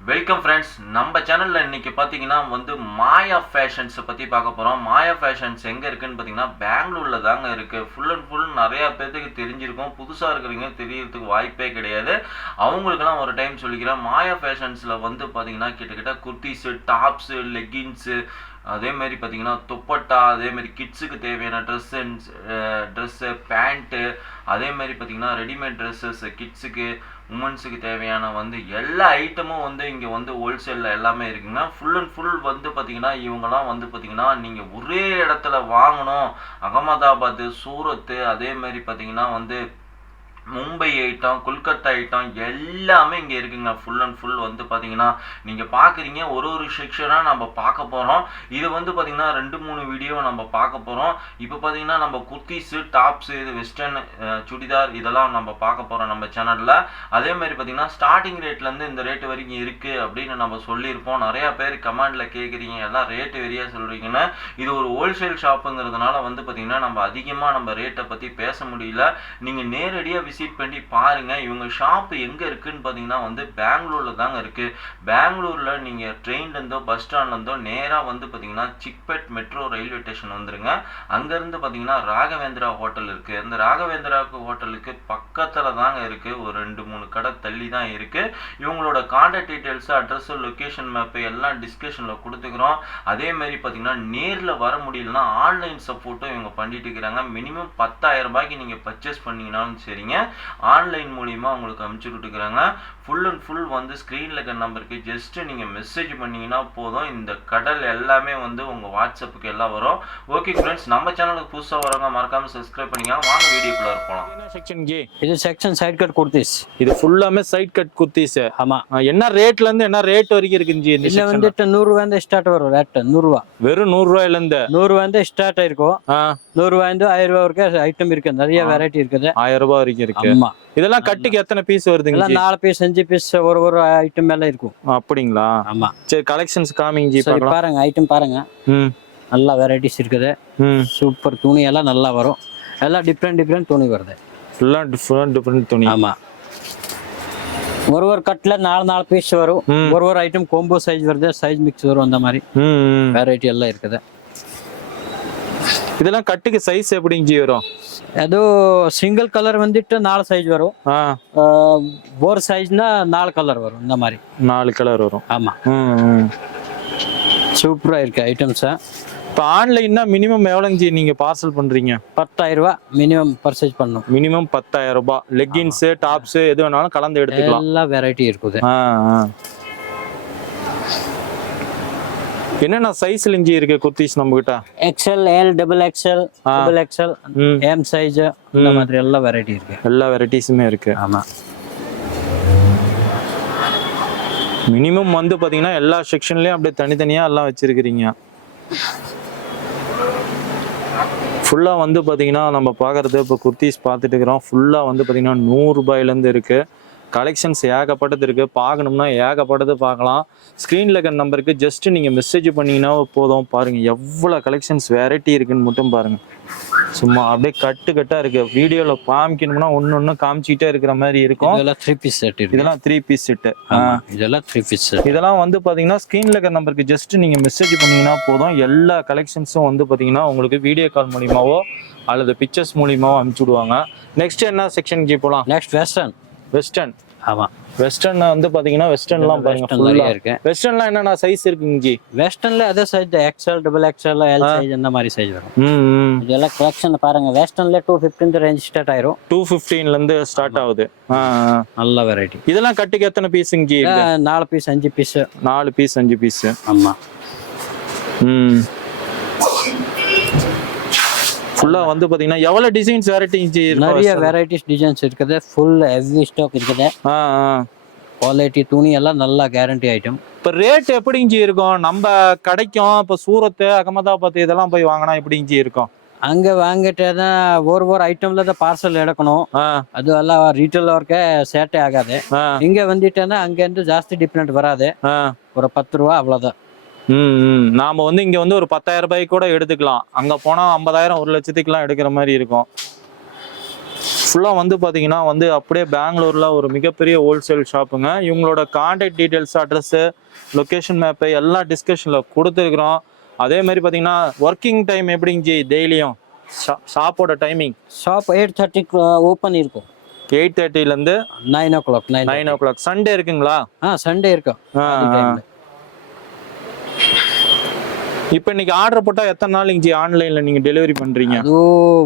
Welcome friends. நம்ம சேனலில் இன்றைக்கி பார்த்தீங்கன்னா மாயா ஃபேஷன்ஸை பற்றி பார்க்க போகிறோம். மாயா ஃபேஷன்ஸ் எங்கே இருக்குதுன்னு பார்த்தீங்கன்னா பெங்களூரில் தாங்க இருக்குது. ஃபுல் அண்ட் ஃபுல் நிறையா பேர்த்துக்கு தெரிஞ்சிருக்கும். புதுசாக இருக்கிறவங்க தெரியறதுக்கு வாய்ப்பே கிடையாது. அவங்களுக்கெல்லாம் ஒரு டைம் சொல்லிக்கிறேன். மாயா ஃபேஷன்ஸில் பார்த்தீங்கன்னா கிட்டத்தட்ட குர்த்திஸு, டாப்ஸு, லெகின்ஸு, அதேமாரி பார்த்தீங்கன்னா துப்பட்டா, அதேமாரி கிட்ஸுக்கு தேவையான ட்ரெஸ்ஸு, பேண்ட்டு, அதேமாரி பார்த்தீங்கன்னா ரெடிமேட் ட்ரெஸ்ஸஸ் கிட்ஸுக்கு, உமன்ஸுக்கு தேவையான எல்லா ஐட்டமும் இங்கே ஹோல்சேலில் எல்லாமே இருக்குங்க. ஃபுல் அண்ட் ஃபுல் பார்த்தீங்கன்னா இவங்கெல்லாம் பார்த்தீங்கன்னா நீங்கள் ஒரே இடத்துல வாங்கணும். அகமதாபாத், சூரத்து, அதேமாரி பார்த்தீங்கன்னா மும்பை ஐட்டம், கொல்கத்தா ஐட்டம் எல்லாமே இங்கே இருக்குங்க. ஃபுல் அண்ட் ஃபுல் பார்த்தீங்கன்னா நீங்கள் பார்க்குறீங்க. ஒரு செக்ஷனாக நம்ம பார்க்க போகிறோம். இது பார்த்தீங்கன்னா 2-3 வீடியோ நம்ம பார்க்க போகிறோம். இப்போ பார்த்தீங்கன்னா நம்ம குர்த்திஸு, டாப்ஸு, இது வெஸ்டர்ன் சுடிதார் இதெல்லாம் நம்ம பார்க்க போகிறோம் நம்ம சேனலில். அதேமாதிரி பார்த்தீங்கன்னா ஸ்டார்டிங் ரேட்லேருந்து இந்த ரேட்டு வரைக்கும் இருக்குது அப்படின்னு நம்ம சொல்லியிருப்போம். நிறையா பேர் கமெண்டில் கேட்குறீங்க, எல்லாம் ரேட்டு வெறியாக சொல்கிறீங்கன்னு. இது ஒரு ஹோல்சேல் ஷாப்புங்கிறதுனால பார்த்தீங்கன்னா நம்ம அதிகமாக நம்ம ரேட்டை பற்றி பேச முடியல. நீங்கள் நேரடியாக விசிட் பண்ணி பாருங்க. இவங்க ஷாப் எங்க இருக்குன்னு பாத்தீங்கன்னா பெங்களூர்ல தாங்க இருக்கு. பெங்களூர்ல நீங்க ட்ரெயின்ல இருந்தோ பஸ் ஸ்டாண்ட்ல இருந்தோ நேரா பாத்தீங்கன்னா சிக்பெட் மெட்ரோ ரயில்வே ஸ்டேஷன் வந்துருங்க. அங்க இருந்து பாத்தீங்கன்னா ராகவேந்திரா ஹோட்டல் இருக்கு. அந்த ராகவேந்திரா ஹோட்டலுக்கு பக்கத்துல தாங்க இருக்கு. ஒரு 2-3 கடை தள்ளி தான் இருக்கு. இவங்களோட contact details, address, location map எல்லாம் டிஸ்கஷன்ல கொடுத்துக்கிறோம். அதே மாதிரி பாத்தீங்கன்னா நேர்ல வர முடியலன்னா ஆன்லைன் சப்போர்ட்டும் இவங்க பண்ணிட்டு இருக்கிறாங்க. மினிமம் 10,000 ரூபாய்க்கு நீங்க பர்ச்சேஸ் பண்ணீங்கன்னாலும் சரிங்க, ஆன்லைன் மூலியமா உங்களுக்கு அனுப்பிச்சு விட்டுக்கிறாங்க. ஃபுல் அண்ட் ஃபுல் ஸ்க்ரீன்ல இருக்க நம்பருக்கு ஜஸ்ட் நீங்க மெசேஜ் பண்ணீங்கன்னா போதும். இந்த கடல் எல்லாமே உங்க வாட்ஸ்அப்புக்கு எல்லாம் வரும். ஓகே ஃப்ரெண்ட்ஸ், நம்ம சேனலுக்கு புதுசாக வரவங்க மறக்காம சப்ஸ்கிரைப் பண்ணிங்க. வாங்க வீடியோக்குள்ள போலாம். என்ன செக்ஷன் ஜி? இது செக்ஷன் சைட் கட் குர்த்திஸ். இது ஃபுல்லாமே சைட் கட் குர்த்திஸ். ஆமா. என்ன ரேட்ல இருந்து என்ன ரேட் வரைக்கும் இருக்கு ஜி? இதுல 100 ரூபாய் ஸ்டார்ட் வரும். ரேட் 100 ரூபாய். வெறும் 100 ரூபாயில இருந்து 100 ரூபாய் ஸ்டார்ட் ஆயிருக்கும். 100 ரூபாய் 1000 ரூபாய் வரைக்கும் ஐட்டம் இருக்கு. நிறைய வெரைட்டி இருக்குது. 1000 ரூபாய் வரைக்கும் இருக்கு. ஆமா. இதெல்லாம் கட்டுக்கு எத்தனை பீஸ் வருதுங்க? 4 பீஸ் 5 பீஸ் ஒரு ஐட்டம் மேல இருக்கும். அப்படிங்களா? ஆமா. சரி, கலெக்ஷன்ஸ் காமிங்க ஜி. பாருங்க, ஐட்டம் பாருங்க. நல்லா வெரைட்டிஸ் இருக்குது. சூப்பர் துணி எல்லாம் நல்லா வரும். எல்லாம் டிஃப்ரெண்ட் துணி வருது. ஃபுல்லா டிஃப்ரெண்ட் துணி. ஆமா. ஒரு கட்ல 4 பீஸ் வரும். ஒரு ஐட்டம் கோம்போ சைஸ் வருது, சைஸ் மிக்ஸ் வரும். அந்த மாதிரி வெரைட்டி எல்லாம் இருக்குது. இதெல்லாம் கட்டுக்கு சைஸ் எப்படிங்க ஜி வரும்? ಅದು ಸಿಂಗಲ್ ಕಲರ್ 4 சைஸ் வரும். ஒரு சைஸ்னா 4 கலர் வரும். இந்த மாதிரி 4 கலர் வரும். ஆமா. சூப்பரா இருக்கு ஐட்டம்ஸ். இப்போ ஆன்லைன்னா மினிமம் எவ்வளோங்க ஜி நீங்க பார்சல் பண்றீங்க? 10,000 ரூபாய் மினிமம் பர்ச்சேஸ் பண்ணணும். மினிமம் 10,000 ரூபாய். லெகின்ஸ், டாப்ஸ் எது வேணாலும் கலந்து எடுத்துக்கலாம். எல்லா வெரைட்டி இருக்குது. என்னென்ன சைஸ்ல இஞ்சி இருக்கு குர்த்திஸ் நம்ம கிட்ட? XL, L, XXL, XXL, M size, இந்த மாதிரி எல்லா வெரைட்டி இருக்கு. எல்லா வெரைட்டிஸுமே இருக்கு. ஆமா. மினிமம் பாத்தீங்கன்னா எல்லா செக்ஷன்லயும் அப்படியே தனித்தனியா எல்லாம் வச்சிருக்கீங்க. ஃபுல்லா பாத்தீங்கன்னா நம்ம பாக்குறது இப்போ குர்த்திஸ் பார்த்துட்டு இருக்கிறோம். ஃபுல்லா பாத்தீங்கன்னா 100 ரூபாயில இருந்து இருக்கு. கலெக்ஷன்ஸ் ஏகப்பட்டது இருக்கு. பார்க்கணும்னா ஏகப்பட்டது பார்க்கலாம். ஸ்க்ரீன்ல இருக்க நம்பருக்கு ஜஸ்ட் நீங்க மெசேஜ் பண்ணீங்கன்னா போதும். பாருங்க எவ்வளவு கலெக்ஷன்ஸ் வெரைட்டி இருக்குன்னு மட்டும் பாருங்க. சும்மா அப்படியே கட்டா இருக்கு. வீடியோல காமிக்கணும்னா ஒன்னு காமிச்சிட்டே இருக்கிற மாதிரி இருக்கும். இதெல்லாம் 3 பீஸ் செட் இருக்கு. இதெல்லாம் 3 பீஸ் செட். இதெல்லாம் 3 பீஸ். இதெல்லாம் பாத்தீங்கன்னா ஸ்க்ரீன்ல இருக்க நம்பருக்கு ஜஸ்ட் நீங்க மெசேஜ் பண்ணீங்கன்னா போதும். எல்லா கலெக்ஷன்ஸும் பாத்தீங்கன்னா உங்களுக்கு வீடியோ கால் மூலியமாவோ அல்லது பிக்சர்ஸ் மூலியமாவோ அனுப்பிச்சு விடுவாங்க. நெக்ஸ்ட் என்ன செக்ஷன் ஜி போலாம்? Next western. ஆமா. வெஸ்டர்ன் பாத்தீங்கன்னா வெஸ்டர்ன்லாம் பாருங்க ஃபுல்லா இருக்கு. வெஸ்டர்ன்லாம் என்னன்னா சைஸ் இருக்குங்க ஜி? வெஸ்டர்ன்ல அதே size XL, XXL, L size அந்த மாதிரி சைஸ் வரும். இதெல்லாம் கலெக்ஷன் பாருங்க. வெஸ்டர்ன்ல 215 ரேஞ்ச் ஸ்டார்ட் ஆயிரும். 215ல இருந்து ஸ்டார்ட் ஆகுது. நல்ல வெரைட்டி. இதெல்லாம் கட்டுக்கு எத்தனை பீஸ்ங்க ji? 4 piece 5 piece. 4 piece 5 piece. ஆமா. ஃபுல்லா பாத்தீங்கன்னா எவ்வளவு டிசைன்ஸ் வெரைட்டி நிறைய வெரைட்டிஸ் டிசைன்ஸ் இருக்குது. ஃபுல் ஹெவி ஸ்டாக் இருக்குது. குவாலிட்டி துணி எல்லாம் நல்லா கேரண்டி ஐட்டம். இப்ப ரேட் எப்படிங்க இருக்கும் நம்ம கிடைக்கும்? இப்ப சூரத், அகமதாபாத் இதெல்லாம் போய் வாங்கினா எப்படிங்க இருக்கும்? அங்க வாங்கிட்டேன்னா ஒரு ஐட்டம்ல தான் பார்சல் எடுக்கணும். அது எல்லாம் ரீட்டைல் ஒர்க்கே சேட்டே ஆகாது. இங்க வந்துட்டேன்னா அங்க இருந்து ஜாஸ்தி டிஃபரெண்ட் வராது. ஒரு 10 ரூபா அவ்வளவுதான். நாம இங்க ஒரு 10,000 ரூபாய்க்கு கூட எடுத்துக்கலாம். அங்க போனா 50,000 1 லட்சத்துக்குலாம் எடுக்கிற மாதிரி இருக்கும். ஃபுல்லாக வந்து பார்த்தீங்கன்னா வந்து அப்படியே பெங்களூரில் ஒரு மிகப்பெரிய ஹோல்சேல் ஷாப்புங்க. இவங்களோட contact details, address, location map எல்லாம் டிஸ்கஷனில் கொடுத்துருக்குறோம். அதே மாதிரி பார்த்தீங்கன்னா ஒர்க்கிங் டைம் எப்படிங்க டெய்லியும் ஷாப்போட டைமிங்? ஷாப் 8:30 ஓப்பன் இருக்கும். 8:30லேருந்து 9 o'clock. 9 o'clock. சண்டே இருக்குங்களா? சண்டே இருக்கும். இப்போ இன்னைக்கு ஆர்டர் போட்டால் எத்தனை நாள் இங்கே ஆன்லைனில் நீங்கள் டெலிவரி பண்ணுறீங்க? அது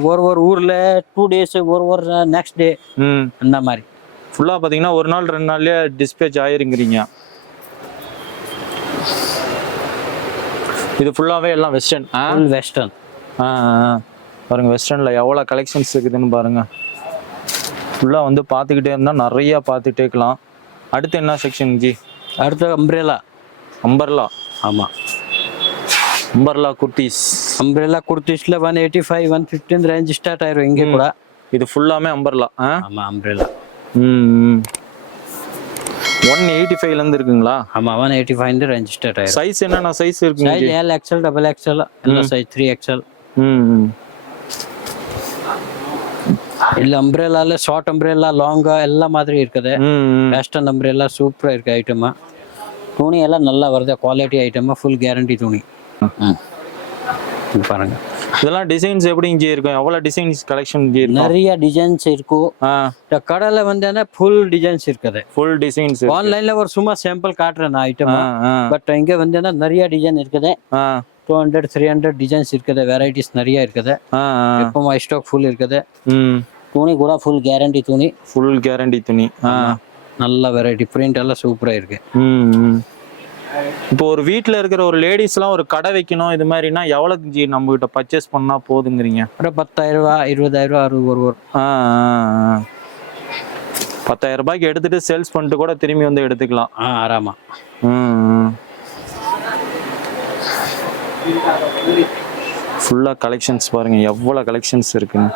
ஒரு ஊரில் 2 days, ஒரு நெக்ஸ்ட் டே அந்த மாதிரி. ஃபுல்லாக பார்த்தீங்கன்னா ஒரு நாள் 2 நாள்லேயே டிஸ்பேச் ஆயிருங்கிறீங்க. இது ஃபுல்லாகவே எல்லாம் வெஸ்டர்ன். வெஸ்டர்ன். பாருங்கள் வெஸ்டர்னில் எவ்வளோ கலெக்ஷன்ஸ் இருக்குதுன்னு பாருங்கள். ஃபுல்லாக வந்து பார்த்துக்கிட்டே இருந்தால் நிறையா பார்த்துட்டே இருக்கலாம். அடுத்து என்ன செக்ஷன் ஜி? அடுத்து அம்ப்ரெல்லா. அம்பர்லா. ஆமாம், அம்பர்லா குர்த்திஸ். அம்ப்ரெல்லா குர்த்திஸ்ல 185, 115 ரேஞ்ச் ஸ்டார்ட் ஆயிரும் இங்கே கூட. இது ஃபுல்லாமே அம்பர்லா. ஆமாம், அம்ப்ரெல்லா. 185லேருந்து இருக்குங்களா? ஆமாம், 185 ரேஞ்ச் ஸ்டார்ட் ஆயிரும். சைஸ் என்னென்ன சைஸ் இருக்குங்க? சைஸ் L, XL, XXL ಎಲ್ಲ சைஸ், 3XL. ಇಲ್ಲಿ ಅಂಬ್ರೆಲ್ಲ, ಶಾರ್ಟ್ ಅಂಬ್ರೆಲ್ಲ, ಲಾಂಗ್ ಎಲ್ಲ மாதிரி இருக்குது. வெஸ்டர்ன் அம்ப்ரெல்லா சூப்பரா இருக்கு ஐட்டம். துணி எல்லாம் நல்லா வருது, குவாலிட்டி ஐட்டம், ஃபுல் கேரண்டி துணி. பாருங்க, இதெல்லாம் டிசைன்ஸ் எப்படி இங்கே இருக்கும்? எவ்வளவு டிசைன்ஸ் கலெக்ஷன் இங்கே இருக்கு? நிறைய டிசைன்ஸ் இருக்கும். இந்த கடையில வந்து ஃபுல் டிசைன்ஸ் இருக்குது. Full designs. ஆன்லைன்ல ஒரு சும்மா சாம்பிள் காட்டுறேன் ஐட்டம். பட் இங்க வந்து நிறைய டிசைன் இருக்குது. 200, 300 டிசைன்ஸ் இருக்குது. வெரைட்டிஸ் நிறைய இருக்குது. எப்பவும் ஸ்டாக் ஃபுல் இருக்குது. துணி கூட ஃபுல் கேரண்டி துணி. ஃபுல் கேரண்டி துணி. நல்ல வெரைட்டி, பிரிண்ட் எல்லாம் சூப்பரா இருக்கு. இப்போ ஒரு வீட்டில் இருக்கிற ஒரு லேடிஸ்லாம் ஒரு கடை வைக்கணும் இது மாதிரினா எவ்வளோக்கு ஜி நம்ம கிட்ட பர்ச்சேஸ் பண்ணா போதுங்கிறீங்க? ஒரு 10,000, 20,000, 60 10,000 ரூபாய்க்கு எடுத்துட்டு சேல்ஸ் பண்ணிட்டு கூட திரும்பி வந்து எடுத்துக்கலாம். ஆராமா. ஃபுல்லாக கலெக்ஷன்ஸ் பாருங்க, எவ்வளோ கலெக்ஷன்ஸ் இருக்குன்னு.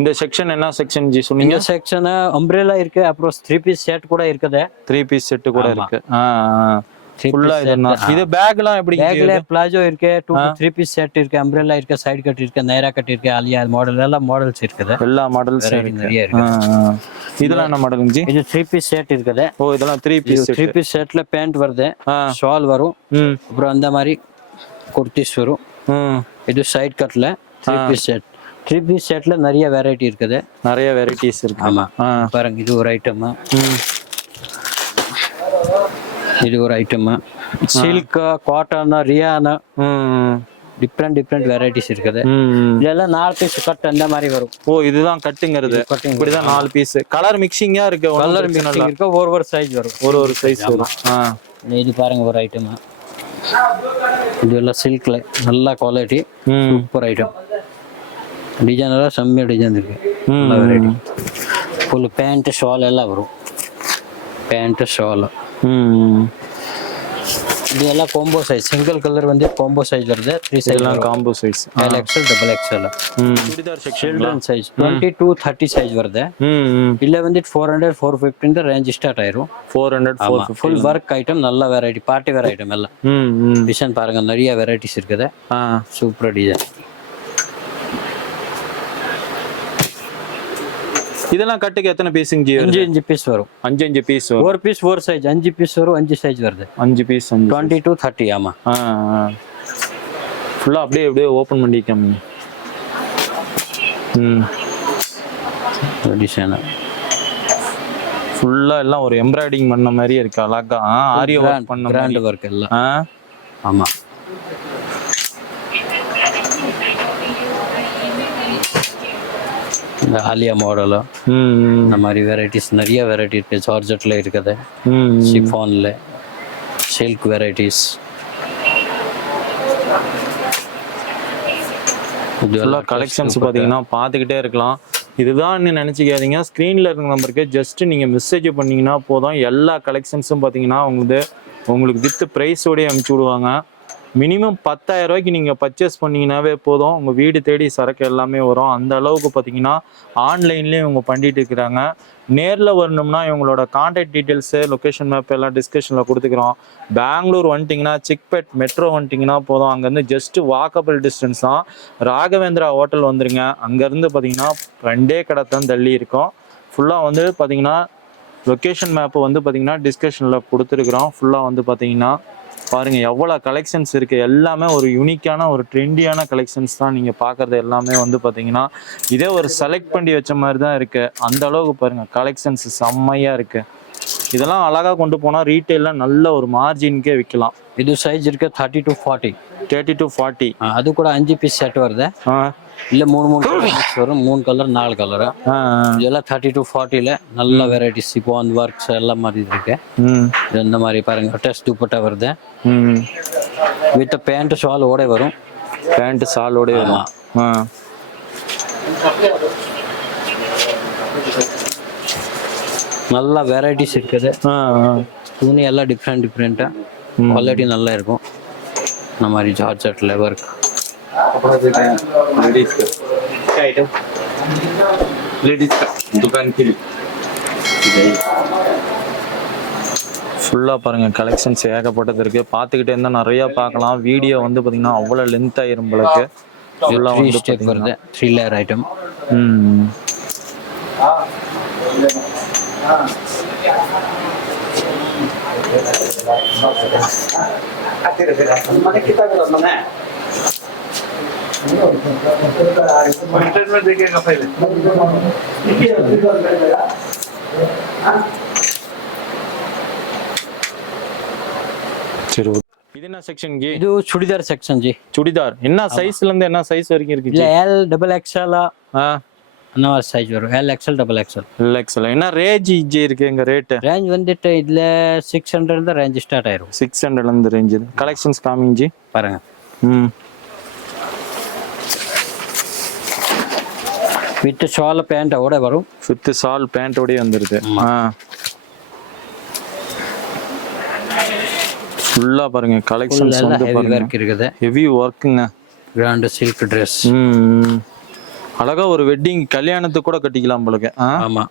இந்த செக்ஷன் என்ன செக்ஷன் ஜி சொன்னீங்க? இந்த செக்ஷன் அம்ப்ரெல்லா இருக்கு, அப்புறம் 3 பீஸ் செட் கூட இருக்குது. 3 பீஸ் செட் கூட இருக்கு. ஃபுல்லா இது பேக்லாம் எப்படி? பேக்ல பிளாஜோ இருக்கு, 2 to 3 பீஸ் செட் இருக்கு, அம்ப்ரெல்லா இருக்கு, சைடு கட் இருக்கு, நைரா கட் இருக்கு, ஆலியா மாடல் எல்லாம் மாடல்ஸ் இருக்குது. எல்லா மாடல்ஸ் நிறைய இருக்கு. இதெல்லாம் என்ன மாடல் ஜி? இது 3 பீஸ் செட் இருக்குது. ஓ, இதெல்லாம் 3 பீஸ். 3 பீஸ் செட்ல பேண்ட் வருது, ஷால் வரும், அப்புறம் அந்த மாதிரி குர்த்திஸ் வரும். இது சைடு கட்ல 3 பீஸ் செட். 3 பீஸ் செட்ல நிறைய வெரைட்டி இருக்குது. நிறைய வெரைட்டிஸ் இருக்கு. ஆமா, பாருங்க, இது ஒரு ஐட்டம். இது ஒரு item. Silk, cotton, rayon, different varieties இருக்குது. இதெல்லாம் 4 பீஸ் கட் அந்த மாதிரி வரும். ஓ, இதுதான் கட்டுங்கிறது. இப்படிதான் 4 பீஸ். கலர் மிக்சிங்கா இருக்கு. கலர் மிக்சிங் இருக்கு. ஒரு சைஸ் வரும். ஒரு சைஸ் வரும். இது பாருங்க ஒரு ஐட்டம். இதெல்லாம் சில்க்ல நல்ல குவாலிட்டி, சூப்பர் ஐட்டம். டிசைன் எல்லாம் செம்மையா டிசைன் இருக்கு. நல்ல வெரைட்டி. ஃபுல் பேண்ட், ஷால் எல்லாம் வரும். Pant, shawl. இதெல்லாம் காம்போ சைஸ். சிங்கிள் கலர் வந்து காம்போ சைஸ் வருது. 3 சைஸ் எல்லாம் combo size. LXL, XXL. Churidar section children size 20 to 30 size வருது. இல்ல வந்து 400, 450 ரேஞ்ச் ஸ்டார்ட் ஆயிரும். 400, 450. ஃபுல் ஒர்க் ஐட்டம், நல்ல வெரைட்டி, பார்ட்டி வேர் ஐட்டம் எல்லாம். டிசைன் பாருங்க, நிறைய வெரைட்டிஸ் இருக்குது. Super design. இதெல்லாம் கட்டுக்கு எத்தனை பீஸுங்க ஜி? 5 பீஸ் வரும். 5 பீஸ் வரும். ஒரு பீஸ் ஒரு சைஸ். 5 பீஸ் வரும். 5 சைஸ் வருது. 5 பீஸ் 20 to 30. ஆமா. ஃபுல்லா அப்படியே ஓபன் பண்ணிக்காம. டிசைன் ஃபுல்லா எல்லாம் ஒரு எம்ப்ராய்டிங் பண்ண மாதிரி இருக்கு. அழகா ஆரி வர்க் பண்ண கிராண்ட் வர்க் எல்லாம். ஆமா. இந்த ஆலியா மாடல், இந்த மாதிரி வெரைட்டிஸ் நிறைய வெரைட்டி இருக்கு. ஜார்ஜெட்ல இருக்குது, ஷிஃபான்ல, சில்க் வெரைட்டிஸ். இதெல்லாம் கலெக்ஷன்ஸ் பார்த்தீங்கன்னா பார்த்துக்கிட்டே இருக்கலாம். இதுதான் நினச்சிக்காதீங்க. ஸ்க்ரீனில் இருக்கிற நம்பருக்கு ஜஸ்ட் நீங்கள் மெசேஜ் பண்ணிங்கன்னா போதும். எல்லா கலெக்ஷன்ஸும் பார்த்தீங்கன்னா உங்களுக்கு வித் ப்ரைஸோடய அனுப்பிச்சி விடுவாங்க. மினிமம் 10,000 ரூபாய்க்கு நீங்கள் பர்ச்சேஸ் பண்ணிங்கனாவே போதும், உங்கள் வீடு தேடி சரக்கு எல்லாமே வரும். அந்த அளவுக்கு பார்த்தீங்கன்னா ஆன்லைன்லேயே இவங்க பண்ணிட்டு இருக்கிறாங்க. நேரில் வரணும்னா இவங்களோட கான்டாக்ட் டீட்டெயில்ஸு, லொக்கேஷன் மேப் எல்லாம் டிஸ்கிரிப்ஷனில் கொடுத்துக்கிறோம். பெங்களூர் வந்துட்டிங்கன்னா சிக்பெட் மெட்ரோ வந்துட்டிங்கன்னா போதும், அங்கேருந்து ஜஸ்ட் வாக்கபிள் டிஸ்டன்ஸ் தான். ராகவேந்திரா ஹோட்டல் வந்துருங்க, அங்கேருந்து பார்த்தீங்கன்னா 2 கடை தான் தள்ளி இருக்கும். ஃபுல்லாக வந்து பார்த்தீங்கன்னா லொக்கேஷன் மேப்பு வந்து பார்த்தீங்கன்னா டிஸ்கிரிப்ஷனில் கொடுத்துருக்குறோம். ஃபுல்லாக வந்து பார்த்தீங்கன்னா பாருங்கள் எவ்வளோ கலெக்ஷன்ஸ் இருக்குது. எல்லாமே ஒரு யூனிக்கான ஒரு ட்ரெண்டியான கலெக்ஷன்ஸ் தான் நீங்கள் பார்க்குறது. எல்லாமே வந்து பார்த்தீங்கன்னா இதே ஒரு செலக்ட் பண்ணி வச்ச மாதிரி தான் இருக்குது. அந்த அளவுக்கு பாருங்கள் கலெக்ஷன்ஸ் செம்மையாக இருக்குது. இதெல்லாம் அழகாக கொண்டு போனால் ரீட்டெயிலில் நல்ல ஒரு மார்ஜின்கே விற்கலாம். இது சைஸ் இருக்கு 30 to 40. 30 to 40. அது கூட 5 பீஸ் செட் வருது. இல்லை 3 கலர் வரும், 3 கலர் 4 கலர். இதெல்லாம் 30 to 40ல நல்ல வெரைட்டிஸ். இப்போ அந்த ஒர்க்ஸ் எல்லாம் மாதிரி இருக்கு. இந்த மாதிரி பாருங்க டெஸ்ட் துப்பட்டா வருது வித் பேண்ட் ஷால் ஓட வரும். பேண்ட் ஷாலோட வரும். நல்ல வெரைட்டிஸ் இருக்குது. துணி எல்லாம் டிஃப்ரெண்ட்டாக குவாலிட்டி நல்லா இருக்கும். இந்த மாதிரி ஜார்ஜெட்டில் ஒர்க். ஃபுல்லாக பாருங்கள் கலெக்ஷன்ஸ் ஏகப்பட்டது இருக்குது. பார்த்துக்கிட்டே இருந்தால் நிறையா பார்க்கலாம். வீடியோ வந்து பார்த்தீங்கன்னா அவ்வளோ லென்த் ஆயிரும் உங்களுக்கு. ஃபுல்லாக வந்து ஸ்டெப் வருது, 3 லேயர் ஐட்டம். சரி, இது என்ன செக்ஷன் ஜி? இது சுடிதார் செக்ஷன் ஜி. சுடிதார் என்ன சைஸ்ல இருந்து என்ன சைஸ் வரைக்கும் இருக்கு? இல்ல L XXL அந்த மாதிரி சைஸ் வரும். L XL XXL. L XL என்ன ரேஞ்ச் ஜி இருக்கு? எங்க ரேட் ரேஞ்ச் வந்துட்டு இதுல 600 இருந்து ரேஞ்ச் ஸ்டார்ட் ஆயிரும். 600 இருந்து ரேஞ்ச். கலெக்ஷன்ஸ் காமிங்க ஜி பாருங்க. வித் ஷால் பேண்ட் ஓட வரும். வித் ஷால் பேண்ட் ஓட வந்துருது. ஃபுல்லா பாருங்க கலெக்ஷன்ஸ் வந்து பாருங்க வர்க் இருக்குது. ஹெவி வர்க்குங்க. Grand silk Dress. அழகா ஒரு வெட்டிங் கல்யாணத்துக்கு கூட கட்டிக்கலாம் உங்களுக்கு. ஆமா.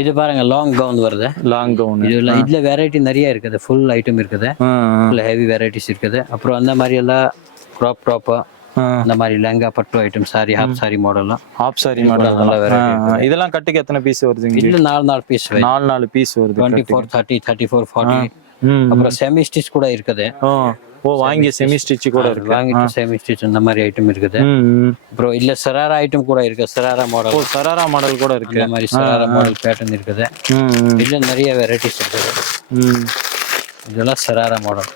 இது பாருங்க லாங் கவுன் வருது. லாங் கவுன் இதுல வெரைட்டி நிறைய இருக்குது. ஃபுல் ஐட்டம் இருக்குது. ஃபுல் ஹெவி வெரைட்டிஸ் இருக்குது. அப்புறம் அந்த மாதிரி எல்லாம் கிராப் டாப், இந்த மாதிரி லெங்கா பட்டு item, sorry, half sorry model. Half sorry model நல்ல வெரைட்டி. இதெல்லாம் கட்டுக்கு எத்தனை பீஸ் வருதுங்க? இதுல 4 பீஸ். 4 பீஸ் வருது. 24, 30, 34, 40. அப்புறம் செமி ஸ்டிச் கூட இருக்குது. வாங்கி செமி ஸ்டிச் கூட இருக்கு. வாங்கிட்டு செமி ஸ்டிச் இந்த மாதிரி ஐட்டம் இருக்குது. அப்புறம் இல்ல சராரா ஐட்டம் கூட இருக்கு. சராரா மாடல். சராரா மாடல் கூட இருக்கு. இந்த மாதிரி சராரா மாடல் பேட்டர்ன் இருக்குது. இதுல நிறைய வெரைட்டிஸ் இருக்குது. இதெல்லாம் சராரா மாடல்.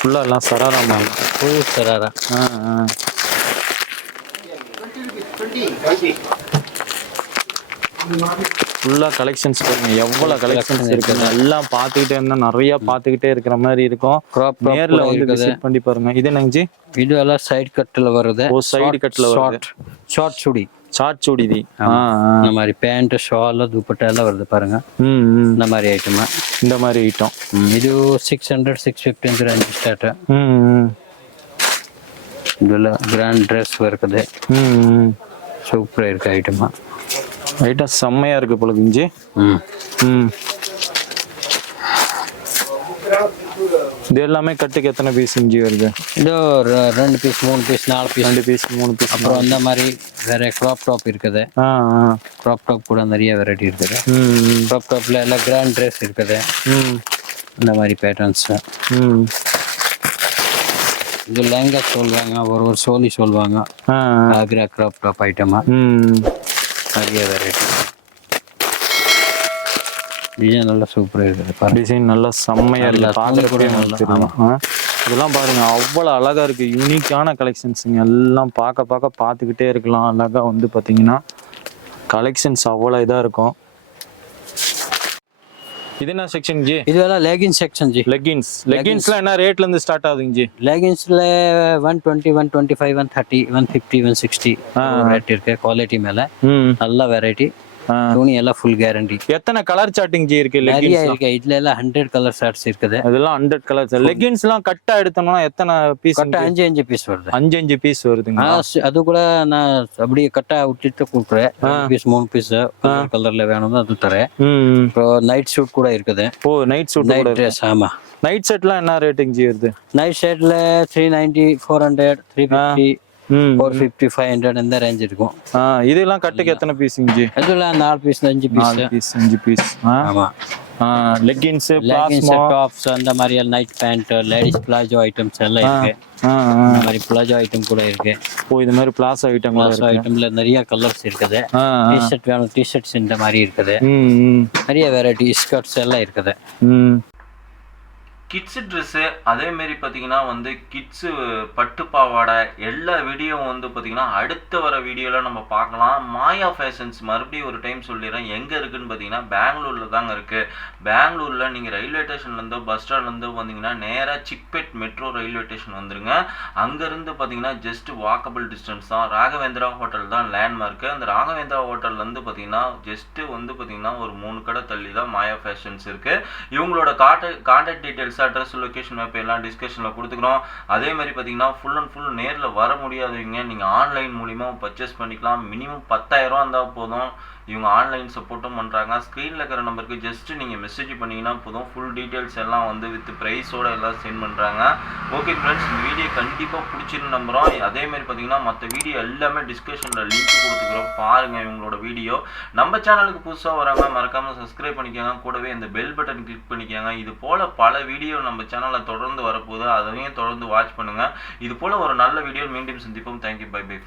ஃபுல்லா எல்லாம் சராரா மாடல். ஃபுல் சராரா. ஃபுல்லா கலெக்ஷன்ஸ் பாருங்க எவ்வளவு கலெக்ஷன்ஸ் இருக்கு. எல்லாம் பார்த்துக்கிட்டே இருந்தா நிறைய பார்த்துக்கிட்டே இருக்கிற மாதிரி இருக்கும். நேர்ல வந்து விசிட் பண்ணி பாருங்க. இது என்னங்க ஜி? இது எல்லாம் சைடு கட்ல வருது. சைடு கட்ல வருது. ஷார்ட் சுடி. ஷார்ட் சுடி தி. இந்த மாதிரி பேண்ட் ஷால் துப்பட்டா எல்லாம் வருது பாருங்க. இந்த மாதிரி ஐட்டம். இந்த மாதிரி ஐட்டம். இது 600, 650 ரேஞ்ச் ஸ்டார்ட். இதுல கிராண்ட் Dress இருக்குது. சூப்பரா இருக்கு ஐட்டம். ஐட்டம் செம்மையா இருக்கு போல இஞ்சி. இது எல்லாமே கட்டுக்கு எத்தனை பீஸ் இஞ்சி வருது? இது 2 piece, 3 piece, 4 piece. 2 piece, 3 piece. அப்புறம் அந்த மாதிரி வேற கிராப் டாப் இருக்குது. கிராப் டாப் கூட நிறைய வெரைட்டி இருக்குது. கிராப் டாப்ல எல்லாம் கிராண்ட் Dress இருக்குது. இந்த மாதிரி பேட்டர்ன்ஸ். இது லெங்கா சொல்லுவாங்க, ஒரு சோலி சொல்லுவாங்க. ஆக்ரா கிராப் டாப் ஐட்டமா நிறைய வெரைட்டி. டிசைன் நல்லா சூப்பரா இருக்குது. டிசைன் நல்லா செம்மையா இருக்கு. பார்க்கறதுக்கே நல்லா தெரியும். இதெல்லாம் பாருங்க அவ்வளவு அழகா இருக்கு. யூனிக்கான கலெக்ஷன்ஸுங்க. எல்லாம் பார்த்துக்கிட்டே இருக்கலாம். அழகா வந்து பாத்தீங்கன்னா கலெக்ஷன்ஸ் அவ்வளவு இதா இருக்கும். இது என்ன செக்ஷன் ஜி? இதுவெல்லாம் லெகின்ஸ் செக்ஷன் ஜி. லெகின்ஸ்ல என்ன ரேட்ல இருந்து ஸ்டார்ட் ஆகுதுங்க ஜி? லெகின்ஸ்ல 120, 125, 130, 150, 160 ரேட் இருக்கு. குவாலிட்டி மேல நல்ல வெரைட்டி. துணி எல்லாம் ஃபுல் கேரண்டி. எத்தனை கலர் சார்ட்டிங் ஜி இருக்கு? நிறைய லெகின்ஸ் இருக்கு, இதுல எல்லாம் 100 கலர் ஷர்ட்ஸ் இருக்குது. அதெல்லாம் 100 கலர்ஸ். லெகின்ஸ் எல்லாம் கட்டா எடுத்தோம்னா எத்தனை பீஸ்? கட்டா 5 பீஸ் வருது. 5 பீஸ் வருதுங்க. அது கூட நான் அப்படியே கட்டா விட்டுட்டு கொடுக்குறேன். 2 பீஸ் 3 பீஸ் கலர்ல வேணும்னா அது தரேன். அப்புறம் நைட் சூட் கூட இருக்குது. ஓ நைட் சூட் கூட ட்ரெஸ். ஆமா. நைட் செட்லாம் என்ன ரேட்டிங் ஜி வருது? நைட் செட்ல 390, 400, 350, 450, 500 இந்த ரேஞ்ச் இருக்கும். இதெல்லாம் கட்டுக்கு எத்தனை பீஸ்ங்க ஜி? இதெல்லாம் 4 பீஸ் 5 பீஸ். 5 பீஸ். ஆமா. லெகின்ஸ், லெகின்ஸ், டாப்ஸ் அந்த மாதிரி நைட் பேண்ட், லேடிஸ் பிளாஜோ ஐட்டம்ஸ் எல்லாம் இருக்கு. இந்த மாதிரி பிளாஜோ ஐட்டம் கூட இருக்கு. ஓ இது மாதிரி பிளாசோ ஐட்டம் கூட இருக்கு. ஐட்டம்ல நிறைய கலர்ஸ் இருக்குது. டி-ஷர்ட் வேணும், டி-ஷர்ட்ஸ் இந்த மாதிரி இருக்குது. நிறைய வெரைட்டி ஸ்கர்ட்ஸ் எல்லாம் இருக்குது. கிட்ஸு ட்ரெஸ்ஸு அதேமாரி பார்த்தீங்கன்னா வந்து கிட்ஸு பட்டு பாவாடை எல்லா வீடியோ வந்து பார்த்தீங்கன்னா அடுத்த வர வீடியோவில் நம்ம பார்க்கலாம். மாயா ஃபேஷன்ஸ் மறுபடியும் ஒரு டைம் சொல்லிடுறேன், எங்கே இருக்குதுன்னு பார்த்தீங்கன்னா பெங்களூரில் தாங்க இருக்குது. பெங்களூரில் நீங்கள் ரயில்வே ஸ்டேஷன்லேருந்தோ பஸ் ஸ்டாண்ட்லேருந்தோ வந்தீங்கன்னா நேராக சிக்பெட் மெட்ரோ ரயில்வே ஸ்டேஷன் வந்துருங்க. அங்கேருந்து பார்த்தீங்கன்னா ஜஸ்ட் வாக்கபிள் டிஸ்டன்ஸ் தான். ராகவேந்திரா ஹோட்டல் தான் லேண்ட்மார்க்கு. அந்த ராகவேந்திரா ஹோட்டல்லேருந்து பார்த்தீங்கன்னா ஜஸ்ட்டு வந்து பார்த்தீங்கன்னா ஒரு 3 கடை தள்ளி தான் மாயா ஃபேஷன்ஸ் இருக்குது. இவங்களோட contact details, address, location map எல்லாம் டிஸ்கஷனில் கொடுத்துக்கிறோம். அதே மாதிரி பார்த்தீங்கன்னா ஃபுல் அண்ட் ஃபுல் நேரில் வர முடியாதவங்க நீங்கள் ஆன்லைன் மூலிமா பர்ச்சேஸ் பண்ணிக்கலாம். மினிமம் 10,000 இருந்தால் போதும். இவங்க ஆன்லைன் சப்போர்ட்டும் பண்ணுறாங்க. ஸ்க்ரீனில் இருக்கிற நம்பருக்கு ஜஸ்ட் நீங்கள் மெசேஜ் பண்ணிங்கன்னா போதும். ஃபுல் டீட்டெயில்ஸ் எல்லாம் வந்து வித் ப்ரைஸோடு எல்லாம் சென்ட் பண்ணுறாங்க. ஓகே ஃப்ரெண்ட்ஸ், இந்த வீடியோ கண்டிப்பாக பிடிச்சிருந்து நம்புகிறோம். அதேமாதிரி பார்த்தீங்கன்னா மற்ற வீடியோ எல்லாமே டிஸ்கிரிப்ஷனில் லிங்க் கொடுத்துக்கிறோம், பாருங்கள் இவங்களோட வீடியோ. நம்ம சேனலுக்கு புதுசாக வராங்க மறக்காமல் சப்ஸ்கிரைப் பண்ணிக்கோங்க. கூடவே இந்த பெல் பட்டன் கிளிக் பண்ணிக்கோங்க. இது போல் பல வீடியோ நம்ம சேனலில் தொடர்ந்து வரப்போகுது, அதையும் தொடர்ந்து வாட்ச் பண்ணுங்கள். இது போல் ஒரு நல்ல வீடியோ மீண்டும் சந்திப்போம். Thank you, bye by.